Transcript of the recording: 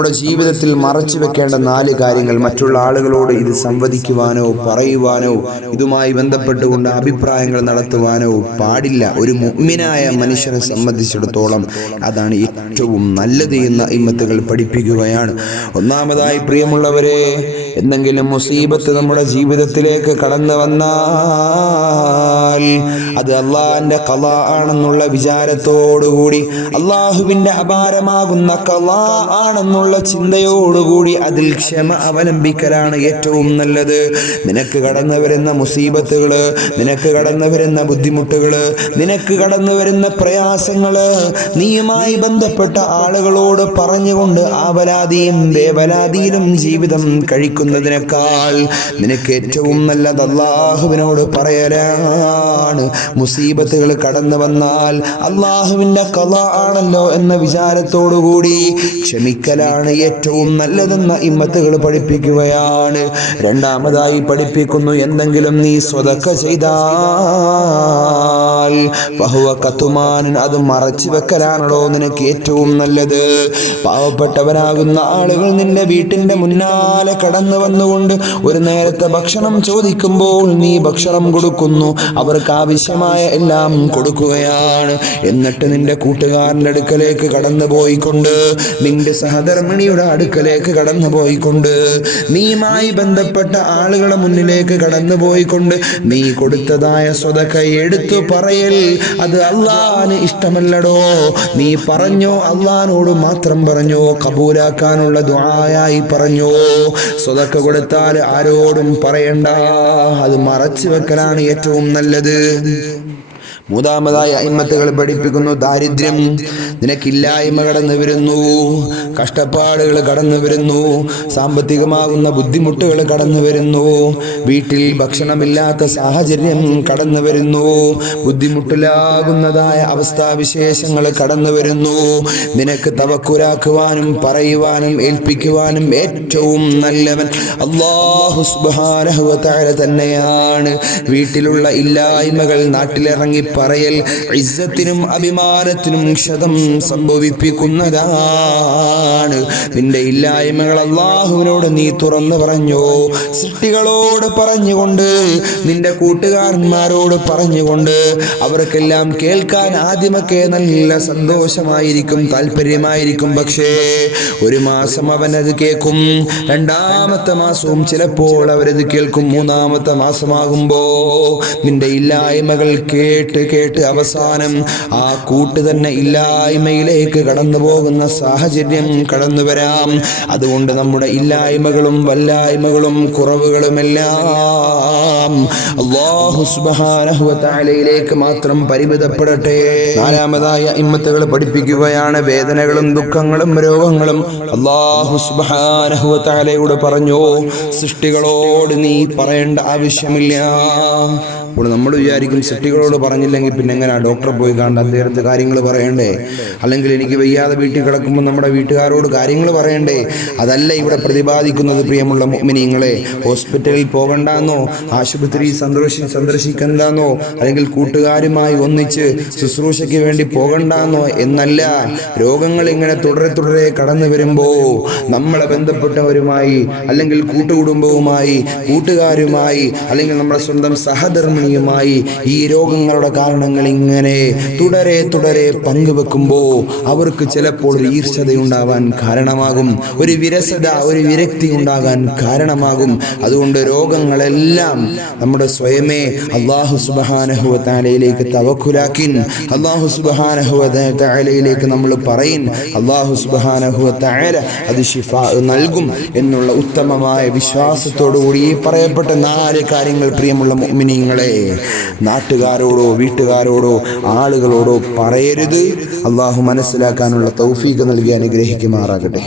നമ്മുടെ ജീവിതത്തിൽ മറച്ചു വെക്കേണ്ട 4 കാര്യങ്ങൾ മറ്റുള്ള ആളുകളോട് ഇത് സംവദിക്കുവാനോ പറയുവാനോ ഇതുമായി ബന്ധപ്പെട്ടുകൊണ്ട് അഭിപ്രായങ്ങൾ നടത്തുവാനോ പാടില്ല. ഒരു മുഅ്മിനായ മനുഷ്യനെ സംബന്ധിച്ചിടത്തോളം അതാണ് ഏറ്റവും നല്ലത് എന്ന് ഇമ്മത്തുകൾ പഠിപ്പിക്കുകയാണ്. ഒന്നാമതായി പ്രിയമുള്ളവരെ, എന്തെങ്കിലും മുസീബത്ത് നമ്മുടെ ജീവിതത്തിലേക്ക് കടന്നു വന്നാൽ അത് അള്ളാഹിന്റെ ഖളാ ആണെന്നുള്ള വിചാരത്തോടുകൂടി, അള്ളാഹുവിന്റെ അപാരമാകുന്ന ഖളാ ആണെന്നുള്ള ചിന്തയോടുകൂടി അതിൽ ക്ഷമ അവലംബിക്കലാണ് ഏറ്റവും നല്ലത്. നിനക്ക് കടന്നു വരുന്ന മുസീബത്തുകള്, നിനക്ക് കടന്നു വരുന്ന ബുദ്ധിമുട്ടുകള്, നിനക്ക് കടന്നു വരുന്ന പ്രയാസങ്ങള് നീയുമായി ബന്ധപ്പെട്ട ആളുകളോട് പറഞ്ഞുകൊണ്ട് ആവലാതിയും വേവലാതിയിലും ജീവിതം കഴിക്കുന്നതിനേക്കാൾ നിനക്ക് ഏറ്റവും നല്ലത് അള്ളാഹുവിനോട് പറയലാണ്. മുസീബത്തുകൾ കടന്നു വന്നാൽ അള്ളാഹുവിന്റെ ഖളാ ആണല്ലോ എന്ന വിചാരത്തോടുകൂടി ക്ഷമിക്കലാണ് ഏറ്റവും നല്ലതെന്ന ഇമ്മത്തുകൾ പഠിപ്പിക്കുകയാണ്. രണ്ടാമതായി പഠിപ്പിക്കുന്നു, എന്തെങ്കിലും നീ സ്വതക്ക ചെയ്താൽ ഫഹുവ കത്തുമാൻ, അത് മറച്ചു വെക്കലാണല്ലോ നിനക്ക് ഏറ്റവും നല്ലത്. പാവപ്പെട്ടവനാകുന്ന ആളുകൾ നിന്റെ വീട്ടിന്റെ മുന്നാലെ കടന്നു വന്നുകൊണ്ട് ഒരു നേരത്തെ ഭക്ഷണം ചോദിക്കുമ്പോൾ നീ ഭക്ഷണം കൊടുക്കുന്നു, അവർക്ക് ആവശ്യമായ എല്ലാം കൊടുക്കുകയാണ്. എന്നിട്ട് നിന്റെ കൂട്ടുകാരൻ്റെ അടുക്കലേക്ക് കടന്നു പോയിക്കൊണ്ട്, നിന്റെ സഹധർമ്മിണിയുടെ അടുക്കലേക്ക് കടന്നു പോയിക്കൊണ്ട്, നീയുമായി ബന്ധപ്പെട്ട ആളുകളുടെ മുന്നിലേക്ക് കടന്നു പോയിക്കൊണ്ട് നീ കൊടുത്തതായ സ്വതക്ക എടുത്തു പറയൽ അത് അള്ളാഹിന് ഇഷ്ടമല്ലടോ. നീ പറഞ്ഞോ, അള്ളാഹിനോട് മാത്രം പറഞ്ഞോ, കബൂലാക്കാനുള്ള ദുആയായി പറഞ്ഞോ. സ്വതക്ക കൊടുത്താൽ ആരോടും പറയണ്ട, അത് മറച്ചു വെക്കലാണ് ഏറ്റവും നല്ലത്. മൂന്നാമതായി അയിമ്മത്തുകൾ പഠിപ്പിക്കുന്നു, ദാരിദ്ര്യം നിനക്കില്ലായ്മ കടന്നു വരുന്നു, കഷ്ടപ്പാടുകൾ കടന്നു വരുന്നു, സാമ്പത്തികമാകുന്ന ബുദ്ധിമുട്ടുകൾ കടന്നു വരുന്നു, വീട്ടിൽ ഭക്ഷണമില്ലാത്ത സാഹചര്യം കടന്നു വരുന്നു, ബുദ്ധിമുട്ടിലാകുന്നതായ അവസ്ഥാവിശേഷങ്ങൾ കടന്നു വരുന്നു. നിനക്ക് തവക്കുലാക്കുവാനും പറയുവാനും ഏൽപ്പിക്കുവാനും ഏറ്റവും നല്ലവൻ അല്ലാഹു സുബ്ഹാനഹു വ തആല തന്നെയാണ്. വീട്ടിലുള്ള ഇല്ലായ്മകൾ നാട്ടിലിറങ്ങി പറയൽ ഇസ്സത്തിനും അഭിമാനത്തിനും ക്ഷതം സംഭവിപ്പിക്കുന്നതാണ്. നിന്റെ ഇല്ലായ്മകൾ അല്ലാഹുവിനോട് നീ തുറന്നു പറഞ്ഞോ, സൃഷ്ടികളോട് പറഞ്ഞുകൊണ്ട്, നിന്റെ കൂട്ടുകാരന്മാരോട് പറഞ്ഞുകൊണ്ട്, അവർക്കെല്ലാം കേൾക്കാൻ ആദ്യമൊക്കെ നല്ല സന്തോഷമായിരിക്കും, താല്പര്യമായിരിക്കും. പക്ഷേ ഒരു മാസം അവനത് കേൾക്കും, രണ്ടാമത്തെ മാസവും ചിലപ്പോൾ അവരത് കേൾക്കും, മൂന്നാമത്തെ മാസമാകുമ്പോ നിന്റെ ഇല്ലായ്മകൾ കേട്ട് അവസാനം ആ കൂട്ട് തന്നെ ഇല്ലായ്മയിലേക്ക് കടന്നു പോകുന്ന സാഹചര്യം കടന്നു വരാം. അതുകൊണ്ട് നമ്മുടെ ഇല്ലായ്മകളും വല്ലായ്മകളും കുറവുകളുമെല്ലാം അല്ലാഹു സുബ്ഹാനഹു വ തആലയിലേക്ക് മാത്രം പരിമിതപ്പെടട്ടെ. നാലാമതായ ഇമ്മത്തുകൾ പഠിപ്പിക്കുകയാണ്, വേദനകളും ദുഃഖങ്ങളും രോഗങ്ങളും അല്ലാഹു സുബ്ഹാനഹു വ തആലയോട് പറഞ്ഞു, സൃഷ്ടികളോട് നീ പറയേണ്ട ആവശ്യമില്ല. അപ്പോൾ നമ്മൾ വിചാരിക്കും, സൃഷ്ടികളോട് പറഞ്ഞില്ലെങ്കിൽ പിന്നെ എങ്ങനെ ഡോക്ടറെ പോയി കണ്ട് അദ്ദേഹത്തെ കാര്യങ്ങൾ പറയണ്ടേ, അല്ലെങ്കിൽ എനിക്ക് വയ്യാതെ വീട്ടിൽ കിടക്കുമ്പോൾ നമ്മുടെ വീട്ടുകാരോട് കാര്യങ്ങൾ പറയണ്ടേ? അതല്ല ഇവിടെ പ്രതിപാദിക്കുന്നത് പ്രിയമുള്ള മുഅ്മിനീങ്ങളെ. ഹോസ്പിറ്റലിൽ പോകണ്ടെന്നോ, ആശുപത്രി സന്ദർശിക്കണ്ടെന്നോ, അല്ലെങ്കിൽ കൂട്ടുകാരുമായി ഒന്നിച്ച് ശുശ്രൂഷയ്ക്ക് വേണ്ടി പോകണ്ടെന്നോ എന്നല്ല. രോഗങ്ങൾ ഇങ്ങനെ തുടരെ കടന്നു വരുമ്പോൾ നമ്മളെ ബന്ധപ്പെട്ടവരുമായി, അല്ലെങ്കിൽ കൂട്ടുകുടുംബവുമായി, കൂട്ടുകാരുമായി, അല്ലെങ്കിൽ നമ്മുടെ സ്വന്തം സഹധർമ്മിണിയുമായി ഈ രോഗങ്ങളുടെ കാരണങ്ങൾ ഇങ്ങനെ തുടരെ പങ്കുവെക്കുമ്പോൾ അവർക്ക് ചിലപ്പോൾ ഒരു ഈർഷ്യതയുണ്ടാവാൻ കാരണമാകും, ഒരു വിരസത, ഒരു വിരക്തി ഉണ്ടാകാൻ കാരണമാകും. അതുകൊണ്ട് രോഗങ്ങളെല്ലാം നമ്മുടെ സ്വയമേ അല്ലാഹു സുബ്ഹാനഹു വ തആലയിലേക്ക് തവക്കുലാക്കിൻ, അല്ലാഹു സുബ്ഹാനഹു വ തആലയിലേക്ക് നമ്മൾ പറയിൻ, അല്ലാഹു സുബ്ഹാനഹു വ തആല അത് ശിഫാ നൽകും എന്നുള്ള ഉത്തമമായ വിശ്വാസത്തോടുകൂടി ഈ പറയപ്പെട്ട 4 കാര്യങ്ങൾ പ്രിയമുള്ള മുഅ്മിനീങ്ങളെ നാട്ടുകാരോടോ വീട്ടുകാരോടോ ആളുകളോടോ പറയരുത്. അള്ളാഹു മനസ്സിലാക്കാനുള്ള തൗഫീഖ് നൽകി അനുഗ്രഹിക്കുമാറാകട്ടെ.